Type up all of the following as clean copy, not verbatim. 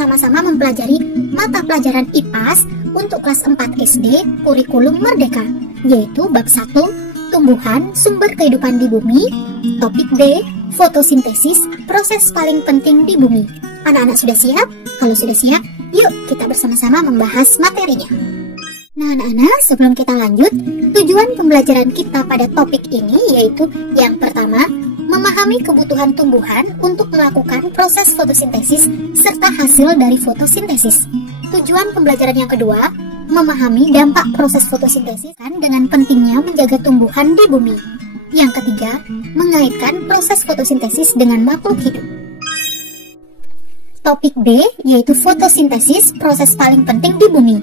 bersama-sama mempelajari mata pelajaran IPAS untuk kelas 4 SD kurikulum Merdeka, yaitu bab 1, tumbuhan, sumber kehidupan di bumi, topik D, fotosintesis, proses paling penting di bumi. Anak-anak sudah siap? Kalau sudah siap, yuk kita bersama-sama membahas materinya. Nah anak-anak, sebelum kita lanjut, tujuan pembelajaran kita pada topik ini yaitu yang pertama, memahami kebutuhan tumbuhan untuk melakukan proses fotosintesis serta hasil dari fotosintesis. Tujuan pembelajaran yang kedua, memahami dampak proses fotosintesis dengan pentingnya menjaga tumbuhan di bumi. Yang ketiga, mengaitkan proses fotosintesis dengan makhluk hidup. Topik B yaitu fotosintesis, proses paling penting di bumi.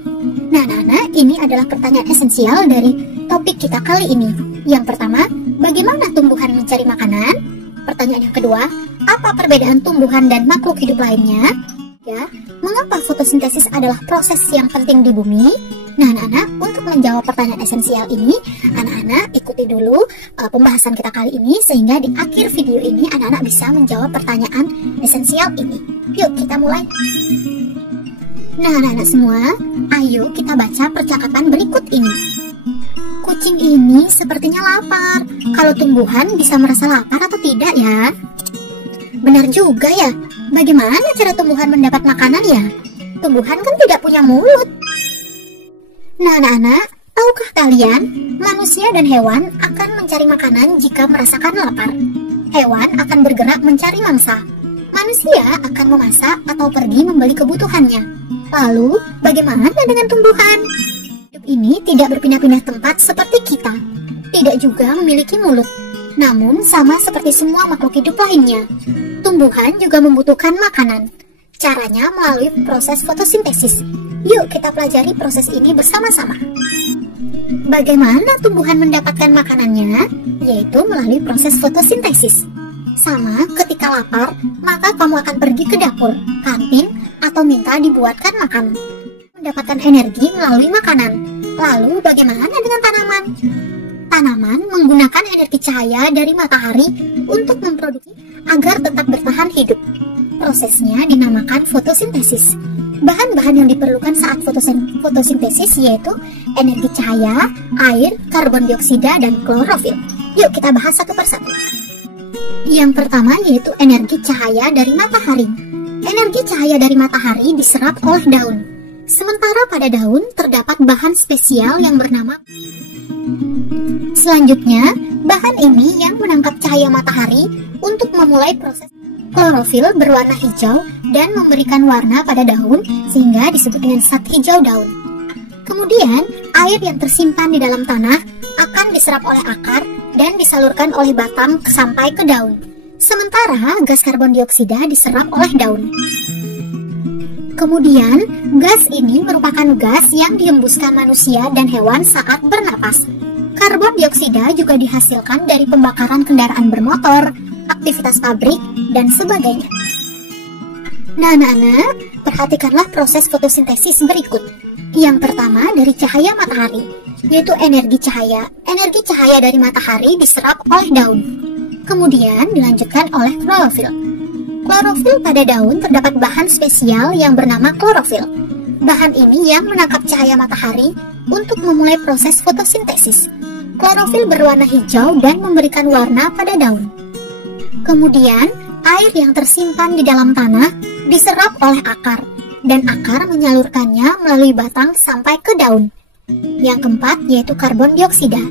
Nah anak-anak, ini adalah pertanyaan esensial dari topik kita kali ini. Yang pertama, bagaimana tumbuhan mencari makanan? Pertanyaan yang kedua, apa perbedaan tumbuhan dan makhluk hidup lainnya? Ya, mengapa fotosintesis adalah proses yang penting di bumi? Nah anak-anak, untuk menjawab pertanyaan esensial ini, anak-anak ikuti dulu pembahasan kita kali ini, sehingga di akhir video ini anak-anak bisa menjawab pertanyaan esensial ini. Yuk kita mulai. Nah anak-anak semua, ayo kita baca percakapan berikut ini. Kucing ini sepertinya lapar. Kalau tumbuhan bisa merasa lapar atau tidak ya? Benar juga ya. Bagaimana cara tumbuhan mendapat makanan ya? Tumbuhan kan tidak punya mulut. Nah anak-anak, tahukah kalian, manusia dan hewan akan mencari makanan jika merasakan lapar. Hewan akan bergerak mencari mangsa. Manusia akan memasak atau pergi membeli kebutuhannya. Lalu, bagaimana dengan tumbuhan? Hidup ini tidak berpindah-pindah tempat seperti kita. Tidak juga memiliki mulut. Namun, sama seperti semua makhluk hidup lainnya. Tumbuhan juga membutuhkan makanan. Caranya melalui proses fotosintesis. Yuk kita pelajari proses ini bersama-sama. Bagaimana tumbuhan mendapatkan makanannya? Yaitu melalui proses fotosintesis. Sama ketika lapar, maka kamu akan pergi ke dapur, kantin, atau minta dibuatkan makan. Mendapatkan energi melalui makanan. Lalu bagaimana dengan tanaman? Tanaman menggunakan energi cahaya dari matahari untuk memproduksi agar tetap bertahan hidup. Prosesnya dinamakan fotosintesis. Bahan-bahan yang diperlukan saat fotosintesis yaitu energi cahaya, air, karbon dioksida, dan klorofil. Yuk kita bahas satu persatu. Yang pertama yaitu energi cahaya dari matahari. Energi cahaya dari matahari diserap oleh daun. Sementara pada daun terdapat bahan spesial yang bernama. Selanjutnya, bahan ini yang menangkap cahaya matahari untuk memulai proses. Klorofil berwarna hijau dan memberikan warna pada daun sehingga disebut dengan zat hijau daun. Kemudian, air yang tersimpan di dalam tanah akan diserap oleh akar dan disalurkan oleh batang sampai ke daun. Sementara gas karbon dioksida diserap oleh daun. Kemudian, gas ini merupakan gas yang dihembuskan manusia dan hewan saat bernapas. Karbon dioksida juga dihasilkan dari pembakaran kendaraan bermotor, aktivitas pabrik, dan sebagainya. Nah anak-anak, perhatikanlah proses fotosintesis berikut. Yang pertama dari cahaya matahari, yaitu energi cahaya. Energi cahaya dari matahari diserap oleh daun. Kemudian dilanjutkan oleh klorofil. Klorofil pada daun terdapat bahan spesial yang bernama klorofil. Bahan ini yang menangkap cahaya matahari untuk memulai proses fotosintesis. Klorofil berwarna hijau dan memberikan warna pada daun. Kemudian, air yang tersimpan di dalam tanah diserap oleh akar, dan akar menyalurkannya melalui batang sampai ke daun. Yang keempat yaitu karbon dioksida.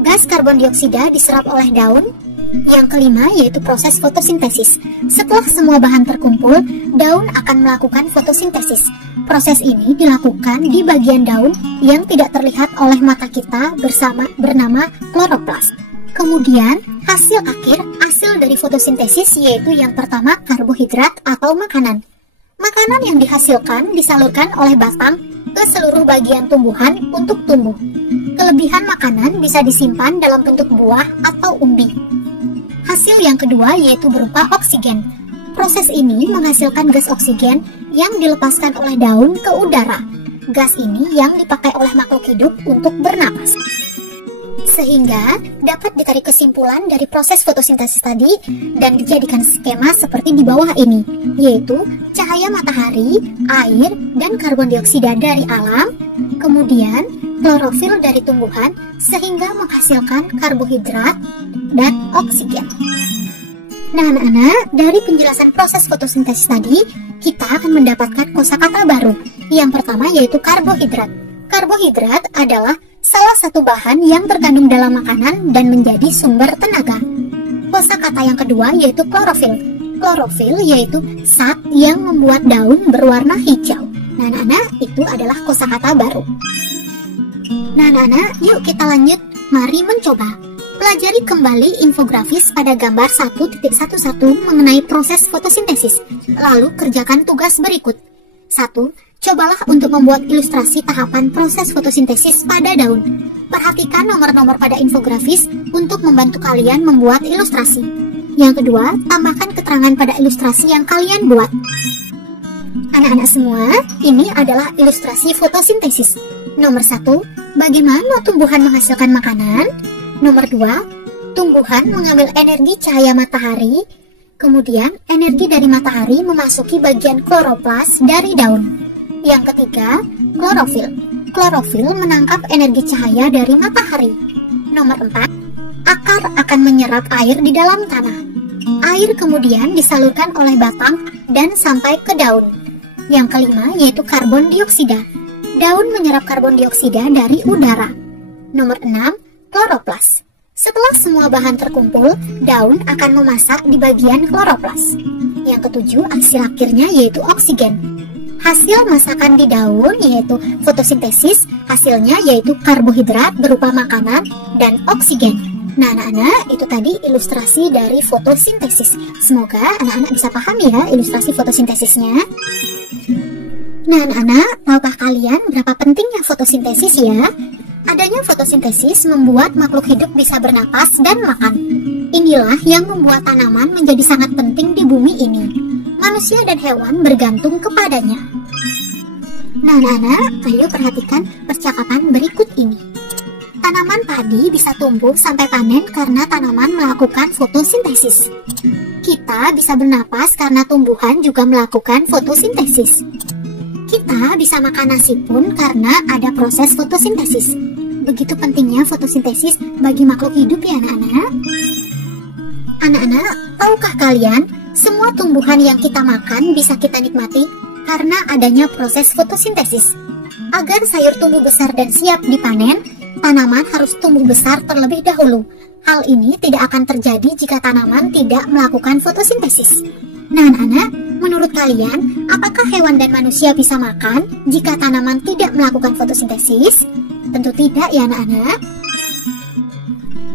Gas karbon dioksida diserap oleh daun. Yang kelima yaitu proses fotosintesis. Setelah semua bahan terkumpul, daun akan melakukan fotosintesis. Proses ini dilakukan di bagian daun yang tidak terlihat oleh mata kita bernama kloroplas. Kemudian, hasil dari fotosintesis yaitu yang pertama karbohidrat atau makanan. Makanan yang dihasilkan disalurkan oleh batang ke seluruh bagian tumbuhan untuk tumbuh. Kelebihan makanan bisa disimpan dalam bentuk buah atau umbi. Hasil yang kedua yaitu berupa oksigen. Proses ini menghasilkan gas oksigen yang dilepaskan oleh daun ke udara. Gas ini yang dipakai oleh makhluk hidup untuk bernapas. Sehingga dapat ditarik kesimpulan dari proses fotosintesis tadi dan dijadikan skema seperti di bawah ini, yaitu cahaya matahari, air, dan karbon dioksida dari alam, kemudian klorofil dari tumbuhan sehingga menghasilkan karbohidrat dan oksigen. Nah anak-anak, dari penjelasan proses fotosintesis tadi, kita akan mendapatkan kosakata baru. Yang pertama yaitu karbohidrat. Karbohidrat adalah salah satu bahan yang terkandung dalam makanan dan menjadi sumber tenaga. Kosakata yang kedua yaitu klorofil. Klorofil yaitu zat yang membuat daun berwarna hijau. Nah anak-anak, itu adalah kosakata baru. Nah anak-anak, yuk kita lanjut. Mari mencoba. Pelajari kembali infografis pada gambar 1.11 mengenai proses fotosintesis. Lalu kerjakan tugas berikut. 1. Cobalah untuk membuat ilustrasi tahapan proses fotosintesis pada daun. Perhatikan nomor-nomor pada infografis untuk membantu kalian membuat ilustrasi. Yang kedua, tambahkan keterangan pada ilustrasi yang kalian buat. Anak-anak semua, ini adalah ilustrasi fotosintesis. Nomor 1, bagaimana tumbuhan menghasilkan makanan? Nomor 2, tumbuhan mengambil energi cahaya matahari. Kemudian, energi dari matahari memasuki bagian kloroplas dari daun. Yang ketiga, klorofil. Klorofil menangkap energi cahaya dari matahari. Nomor 4, akar akan menyerap air di dalam tanah. Air kemudian disalurkan oleh batang dan sampai ke daun. Yang kelima yaitu karbon dioksida. Daun menyerap karbon dioksida dari udara. Nomor 6, kloroplas. Setelah semua bahan terkumpul, daun akan memasak di bagian kloroplas. Yang ketujuh, hasil akhirnya yaitu oksigen. Hasil masakan di daun yaitu fotosintesis, hasilnya yaitu karbohidrat berupa makanan dan oksigen. Nah anak-anak, itu tadi ilustrasi dari fotosintesis. Semoga anak-anak bisa paham ya ilustrasi fotosintesisnya. Nah anak-anak, tahukah kalian berapa pentingnya fotosintesis ya? Adanya fotosintesis membuat makhluk hidup bisa bernapas dan makan. Inilah yang membuat tanaman menjadi sangat penting di bumi ini. Manusia dan hewan bergantung kepadanya. Nah anak-anak, ayo perhatikan percakapan berikut ini. Tanaman padi bisa tumbuh sampai panen karena tanaman melakukan fotosintesis. Kita bisa bernapas karena tumbuhan juga melakukan fotosintesis. Kita bisa makan nasi pun karena ada proses fotosintesis. Begitu pentingnya fotosintesis bagi makhluk hidup ya anak-anak. Anak-anak, tahukah kalian, semua tumbuhan yang kita makan bisa kita nikmati karena adanya proses fotosintesis. Agar sayur tumbuh besar dan siap dipanen, tanaman harus tumbuh besar terlebih dahulu. Hal ini tidak akan terjadi jika tanaman tidak melakukan fotosintesis. Nah anak-anak, menurut kalian, apakah hewan dan manusia bisa makan jika tanaman tidak melakukan fotosintesis? Tentu tidak ya anak-anak.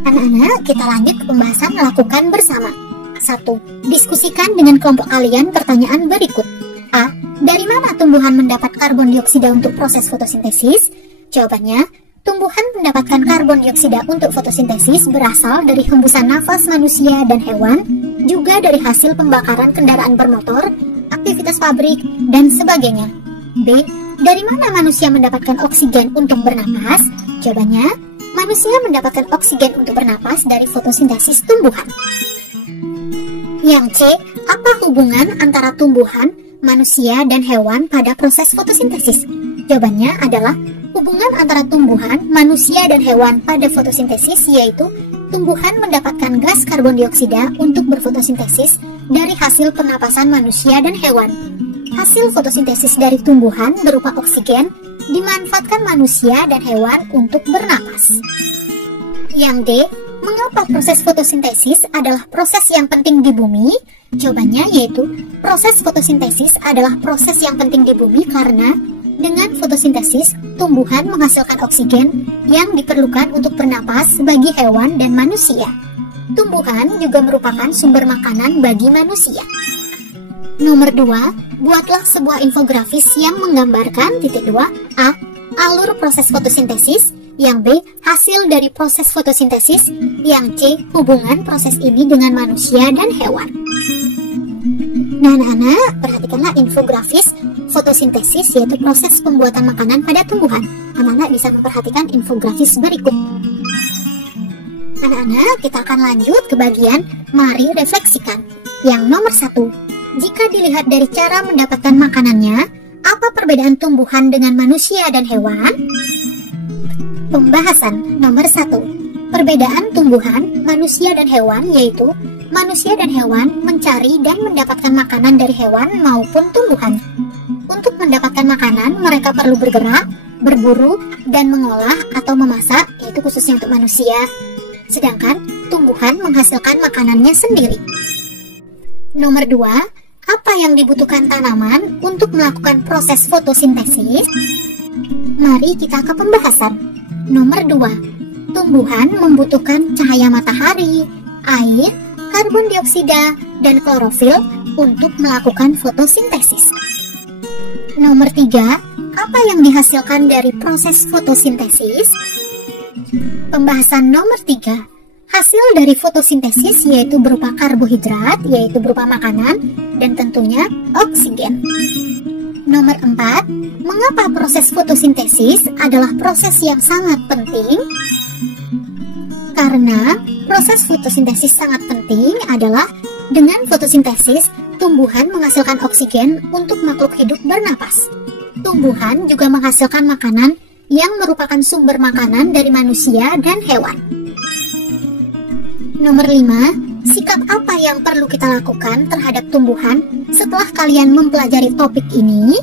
Anak-anak, kita lanjut ke pembahasan melakukan bersama. 1. Diskusikan dengan kelompok kalian pertanyaan berikut. A. Dari mana tumbuhan mendapat karbon dioksida untuk proses fotosintesis? Jawabannya, tumbuhan mendapatkan karbon dioksida untuk fotosintesis berasal dari hembusan nafas manusia dan hewan, juga dari hasil pembakaran kendaraan bermotor, aktivitas pabrik, dan sebagainya. B. Dari mana manusia mendapatkan oksigen untuk bernapas? Jawabannya, manusia mendapatkan oksigen untuk bernapas dari fotosintesis tumbuhan. Yang C. Apa hubungan antara tumbuhan, manusia, dan hewan pada proses fotosintesis? Jawabannya adalah hubungan antara tumbuhan, manusia, dan hewan pada fotosintesis yaitu tumbuhan mendapatkan gas karbon dioksida untuk berfotosintesis dari hasil pernapasan manusia dan hewan. Hasil fotosintesis dari tumbuhan berupa oksigen dimanfaatkan manusia dan hewan untuk bernapas. Yang D. Mengapa proses fotosintesis adalah proses yang penting di bumi? Jawabannya yaitu proses fotosintesis adalah proses yang penting di bumi karena dengan fotosintesis, tumbuhan menghasilkan oksigen yang diperlukan untuk bernapas bagi hewan dan manusia. Tumbuhan juga merupakan sumber makanan bagi manusia. Nomor 2, buatlah sebuah infografis yang menggambarkan 2. A. Alur proses fotosintesis. Yang B. Hasil dari proses fotosintesis. Yang C. Hubungan proses ini dengan manusia dan hewan. Nah anak-anak, perhatikanlah infografis fotosintesis yaitu proses pembuatan makanan pada tumbuhan. Anak-anak bisa memperhatikan infografis berikut. Anak-anak, kita akan lanjut ke bagian mari refleksikan. Yang nomor 1, jika dilihat dari cara mendapatkan makanannya, apa perbedaan tumbuhan dengan manusia dan hewan? Pembahasan nomor 1, perbedaan tumbuhan, manusia dan hewan, yaitu manusia dan hewan mencari dan mendapatkan makanan dari hewan maupun tumbuhan. Untuk mendapatkan makanan, mereka perlu bergerak, berburu, dan mengolah atau memasak, yaitu khususnya untuk manusia. Sedangkan tumbuhan menghasilkan makanannya sendiri. Nomor 2, apa yang dibutuhkan tanaman untuk melakukan proses fotosintesis? Mari kita ke pembahasan. Nomor 2, tumbuhan membutuhkan cahaya matahari, air, karbon dioksida, dan klorofil untuk melakukan fotosintesis. Nomor 3, apa yang dihasilkan dari proses fotosintesis? Pembahasan nomor 3, hasil dari fotosintesis yaitu berupa karbohidrat, yaitu berupa makanan, dan tentunya oksigen. Nomor 4, mengapa proses fotosintesis adalah proses yang sangat penting? Karena proses fotosintesis sangat penting adalah dengan fotosintesis, tumbuhan menghasilkan oksigen untuk makhluk hidup bernapas. Tumbuhan juga menghasilkan makanan yang merupakan sumber makanan dari manusia dan hewan. Nomor 5, sikap apa yang perlu kita lakukan terhadap tumbuhan setelah kalian mempelajari topik ini?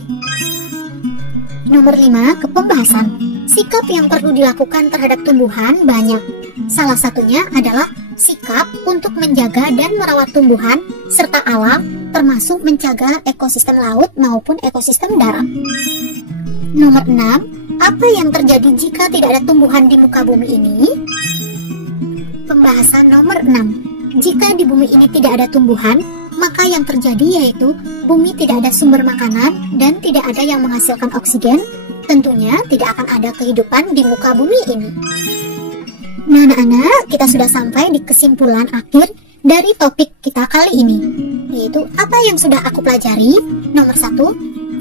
Nomor 5, ke pembahasan. Sikap yang perlu dilakukan terhadap tumbuhan banyak. Salah satunya adalah sikap untuk menjaga dan merawat tumbuhan serta alam, termasuk menjaga ekosistem laut maupun ekosistem darat. Nomor 6, apa yang terjadi jika tidak ada tumbuhan di muka bumi ini? Pembahasan nomor 6, jika di bumi ini tidak ada tumbuhan, maka yang terjadi yaitu bumi tidak ada sumber makanan dan tidak ada yang menghasilkan oksigen. Tentunya tidak akan ada kehidupan di muka bumi ini. Nah anak-anak, kita sudah sampai di kesimpulan akhir dari topik kita kali ini, yaitu apa yang sudah aku pelajari. Nomor 1,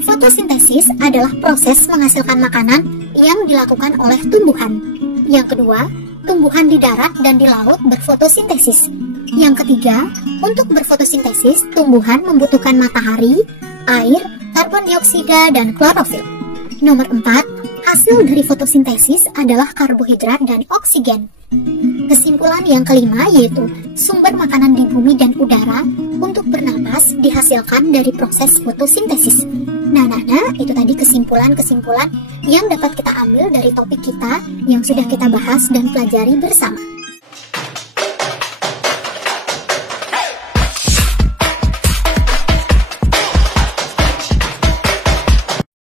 fotosintesis adalah proses menghasilkan makanan yang dilakukan oleh tumbuhan. Yang kedua, tumbuhan di darat dan di laut berfotosintesis. Yang ketiga, untuk berfotosintesis, tumbuhan membutuhkan matahari, air, karbon dioksida, dan klorofil. Nomor 4, hasil dari fotosintesis adalah karbohidrat dan oksigen. Kesimpulan yang kelima yaitu sumber makanan di bumi dan udara untuk bernapas dihasilkan dari proses fotosintesis. Nah, itu tadi kesimpulan-kesimpulan yang dapat kita ambil dari topik kita yang sudah kita bahas dan pelajari bersama.